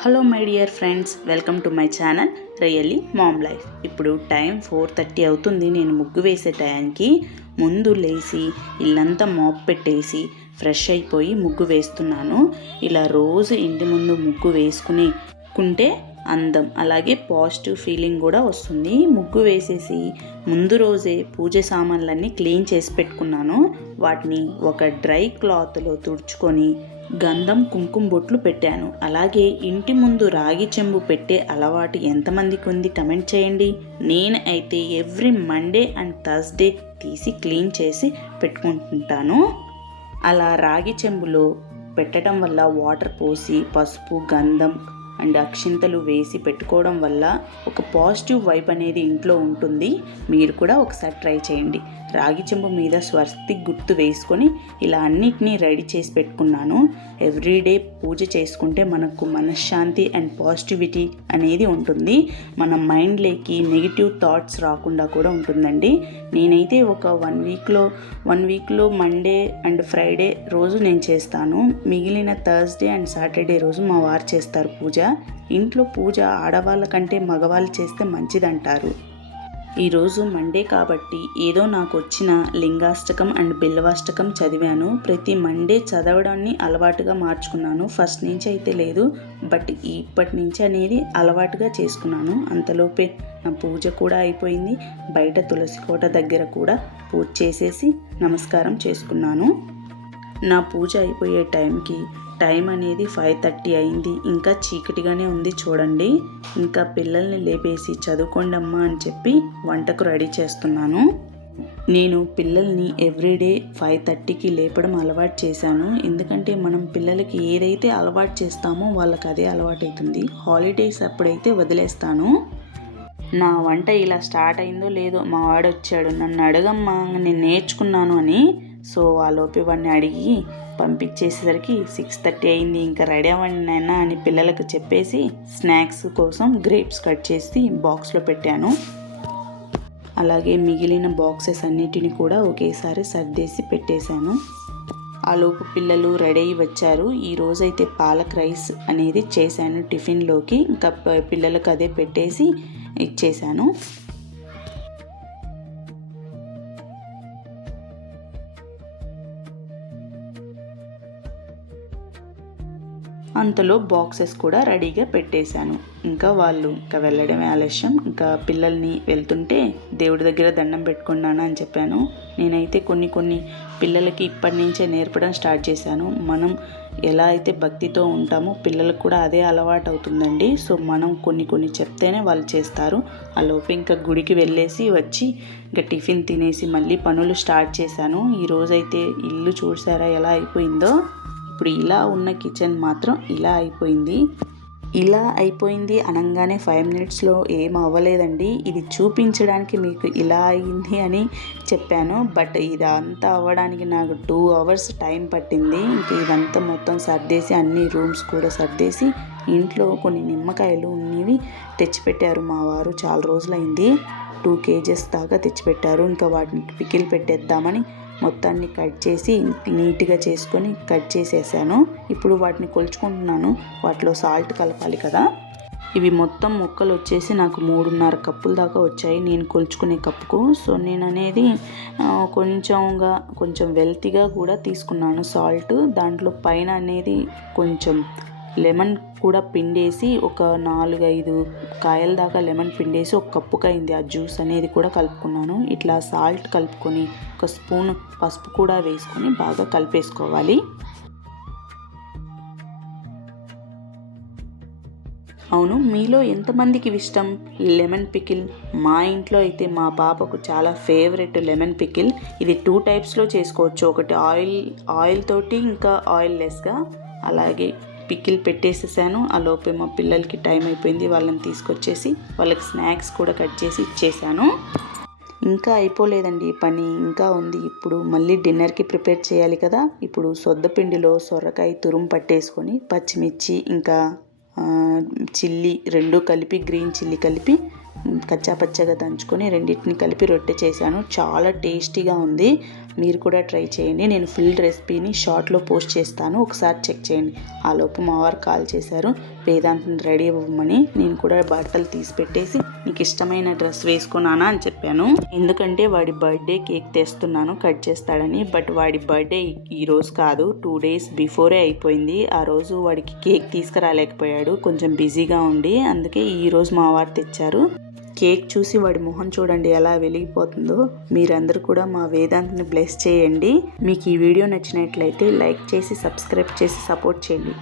Hello my dear friends, welcome to my channel really mom life. ఇప్పుడు time 4:30 అవుతుంది. నేను ముగ్గు వేసే టైంకి ముందు లేచి ఇల్లంతా మాప్ పెట్టేసి ఫ్రెష్ అయిపోయి ముగ్గు వేస్తున్నాను. ఇలా రోజు ఇంటి ముందు ముగ్గు వేసుకుంటే అందం, అలాగే పాజిటివ్ ఫీలింగ్ కూడా వస్తుంది. ముగ్గు వేసేసి ముందు రోజే పూజ సామాన్లన్నీ క్లీన్ చేసి పెట్టుకున్నాను. వాటిని ఒక డ్రై క్లాత్లో తుడుచుకొని గంధం కుంకుమ బొట్లు పెట్టాను. అలాగే ఇంటి ముందు రాగి చెంబు పెట్టే అలవాటు ఎంతమందికి ఉంది కమెంట్ చేయండి. నేను అయితే ఎవ్రీ మండే అండ్ థర్స్డే తీసి క్లీన్ చేసి పెట్టుకుంటుంటాను. అలా రాగి చెంబులో పెట్టడం వల్ల వాటర్ పోసి పసుపు గంధం అండ్ అక్షింతలు వేసి పెట్టుకోవడం వల్ల ఒక పాజిటివ్ వైబ్ అనేది ఇంట్లో ఉంటుంది. మీరు కూడా ఒకసారి ట్రై చేయండి. రాగి చెంబు మీద స్వస్తిక్ గుర్తు వేసుకొని ఇలా అన్నిటినీ రెడీ చేసి పెట్టుకున్నాను. ఎవ్రీడే పూజ చేసుకుంటే మనకు మనశ్శాంతి అండ్ పాజిటివిటీ అనేది ఉంటుంది. మన మైండ్లోకి నెగిటివ్ థాట్స్ రాకుండా కూడా ఉంటుందండి. నేనైతే ఒక వన్ వీక్లో మండే అండ్ ఫ్రైడే రోజు నేను చేస్తాను. మిగిలిన థర్స్డే అండ్ సాటర్డే రోజు మా వారు చేస్తారు పూజ. ఇంట్లో పూజ ఆడవాళ్ళ కంటే మగవాళ్ళు చేస్తే మంచిదంటారు. ఈరోజు మండే కాబట్టి ఏదో నాకు వచ్చిన లింగాష్టకం అండ్ బిల్వాష్టకం చదివాను. ప్రతి మండే చదవడాన్ని అలవాటుగా మార్చుకున్నాను. ఫస్ట్ నుంచి అయితే లేదు, బట్ ఇప్పటి నుంచి అనేది అలవాటుగా చేసుకున్నాను. అంతలోపే నా పూజ కూడా అయిపోయింది. బయట తులసి కోట దగ్గర కూడా పూజ చేసేసి నమస్కారం చేసుకున్నాను. నా పూజ అయిపోయే టైం అనేది 5:30 అయింది. ఇంకా చీకటిగానే ఉంది చూడండి. ఇంకా పిల్లల్ని లేపేసి చదువుకోండమ్మా అని చెప్పి వంటకు రెడీ చేస్తున్నాను. నేను పిల్లల్ని ఎవ్రీడే 5:30కి లేపడం అలవాటు చేశాను. ఎందుకంటే మనం పిల్లలకి ఏదైతే అలవాటు చేస్తామో వాళ్ళకి అదే అలవాటు అవుతుంది. హాలిడేస్ అప్పుడైతే వదిలేస్తాను. నా వంట ఇలా స్టార్ట్ అయిందో లేదో మా వాడు వచ్చాడు. నన్ను అడగమ్మా, నేను నేర్చుకున్నాను అని. సో ఆ లోపే వాడిని అడిగి పంపించేసరికి 6:30 అయింది. ఇంకా రెడీ అవ్వండి నాయనా అని పిల్లలకు చెప్పేసి స్నాక్స్ కోసం గ్రేప్స్ కట్ చేసి బాక్స్లో పెట్టాను. అలాగే మిగిలిన బాక్సెస్ అన్నిటిని కూడా ఒకేసారి సర్దేసి పెట్టేశాను. ఆ లోపు పిల్లలు రెడీ అయ్యి వచ్చారు. ఈరోజైతే పాలక్ రైస్ అనేది చేశాను టిఫిన్లోకి. ఇంకా పిల్లలకు అదే పెట్టేసి ఇచ్చేసాను. అంతలో బాక్సెస్ కూడా రెడీగా పెట్టేశాను. ఇంకా వాళ్ళు వెళ్ళడమే ఆలస్యం. ఇంకా పిల్లల్ని వెళ్తుంటే దేవుడి దగ్గర దండం పెట్టుకున్నాను అని చెప్పాను. నేనైతే కొన్ని పిల్లలకి ఇప్పటి నుంచే నేర్పడం స్టార్ట్ చేశాను. మనం ఎలా అయితే భక్తితో ఉంటామో పిల్లలకు కూడా అదే అలవాటు అవుతుందండి. సో మనం కొన్ని చెప్తేనే వాళ్ళు చేస్తారు. ఆ లోపు ఇంకా గుడికి వెళ్ళేసి వచ్చి ఇంకా టిఫిన్ తినేసి మళ్ళీ పనులు స్టార్ట్ చేశాను. ఈరోజైతే ఇల్లు చూసారా ఎలా అయిపోయిందో. ఇప్పుడు ఇలా ఉన్న కిచెన్ మాత్రం ఇలా అయిపోయింది అనగానే 5 మినిట్స్లో ఏం అవ్వలేదండి. ఇది చూపించడానికి మీకు ఇలా అయింది అని చెప్పాను, బట్ ఇదంతా అవ్వడానికి నాకు 2 అవర్స్ టైం పట్టింది. ఇంక ఇదంతా మొత్తం సర్దేసి అన్ని రూమ్స్ కూడా సర్దేసి ఇంట్లో కొన్ని నిమ్మకాయలు ఉన్నవి తెచ్చిపెట్టారు మా వారు. చాలా రోజులైంది. 2 kgs దాకా తెచ్చిపెట్టారు. ఇంకా వాటిని పికిల్ పెట్టేద్దామని మొత్తాన్ని కట్ చేసి నీట్గా చేసుకొని కట్ చేసేసాను. ఇప్పుడు వాటిని కొలుచుకుంటున్నాను. వాటిలో సాల్ట్ కలపాలి కదా. ఇవి మొత్తం ముక్కలు వచ్చేసి నాకు 3.5 కప్పుల దాకా వచ్చాయి నేను కొలుచుకునే కప్పుకు. సో నేను అనేది కొంచెం వెల్తీగా కూడా తీసుకున్నాను సాల్ట్. దాంట్లో పైన అనేది కొంచెం లెమన్ కూడా పిండేసి ఒక 4-5 కాయల దాకా లెమన్ పిండేసి ఒక కప్పుకి అయింది. ఆ జ్యూస్ అనేది కూడా కలుపుకున్నాను. ఇట్లా సాల్ట్ కలుపుకొని ఒక స్పూన్ పసుపు కూడా వేసుకొని బాగా కలిపేసుకోవాలి. అవును, మీలో ఎంతమందికి ఇష్టం లెమన్ పికిల్? మా ఇంట్లో అయితే మా పాపకు చాలా ఫేవరెట్ లెమన్ పికిల్. ఇది 2 టైప్స్లో చేసుకోవచ్చు. ఒకటి ఆయిల్ తోటి, ఇంకా ఆయిల్ లెస్గా. అలాగే పికిల్ పెట్టేసేసాను. ఆ లోపే మా పిల్లలకి టైం అయిపోయింది. వాళ్ళని తీసుకొచ్చేసి వాళ్ళకి స్నాక్స్ కూడా కట్ చేసి ఇచ్చేసాను. ఇంకా అయిపోలేదండి పని, ఇంకా ఉంది. ఇప్పుడు మళ్ళీ డిన్నర్కి ప్రిపేర్ చేయాలి కదా. ఇప్పుడు సొద్దపిండిలో సొరకాయ తురుము పట్టేసుకొని పచ్చిమిర్చి ఇంకా చిల్లీ 2 కలిపి గ్రీన్ చిల్లీ కలిపి కచ్చాపచ్చగా దంచుకొని రెండింటిని కలిపి రొట్టె చేశాను. చాలా టేస్టీగా ఉంది. మీరు కూడా ట్రై చేయండి. నేను ఫుల్ రెసిపీని షార్ట్లో పోస్ట్ చేస్తాను, ఒకసారి చెక్ చేయండి. ఆ లోపు మా వారు కాల్ చేశారు వేదాంత్ని రెడీ అవ్వమని. నేను కూడా బట్టలు తీసి పెట్టేసి నీకు ఇష్టమైన డ్రెస్ వేసుకున్నానా అని చెప్పాను. ఎందుకంటే వాడి బర్త్డే కేక్ తెస్తున్నాను కట్ చేస్తాడని. బట్ వాడి బర్త్డే ఈరోజు కాదు, 2 days బిఫోరే అయిపోయింది. ఆ రోజు వాడికి కేక్ తీసుకురాలేకపోయాడు, కొంచెం బిజీగా ఉండి. అందుకే ఈరోజు మా వారు తెచ్చారు. కేక్ చూసి వాడి మొహం చూడండి ఎలా వెలిగిపోతుందో. మీరందరూ కూడా మా వేదాంత్ని బ్లెస్ చేయండి. మీకు ఈ వీడియో నచ్చినట్లయితే లైక్ చేసి సబ్స్క్రైబ్ చేసి సపోర్ట్ చేయండి.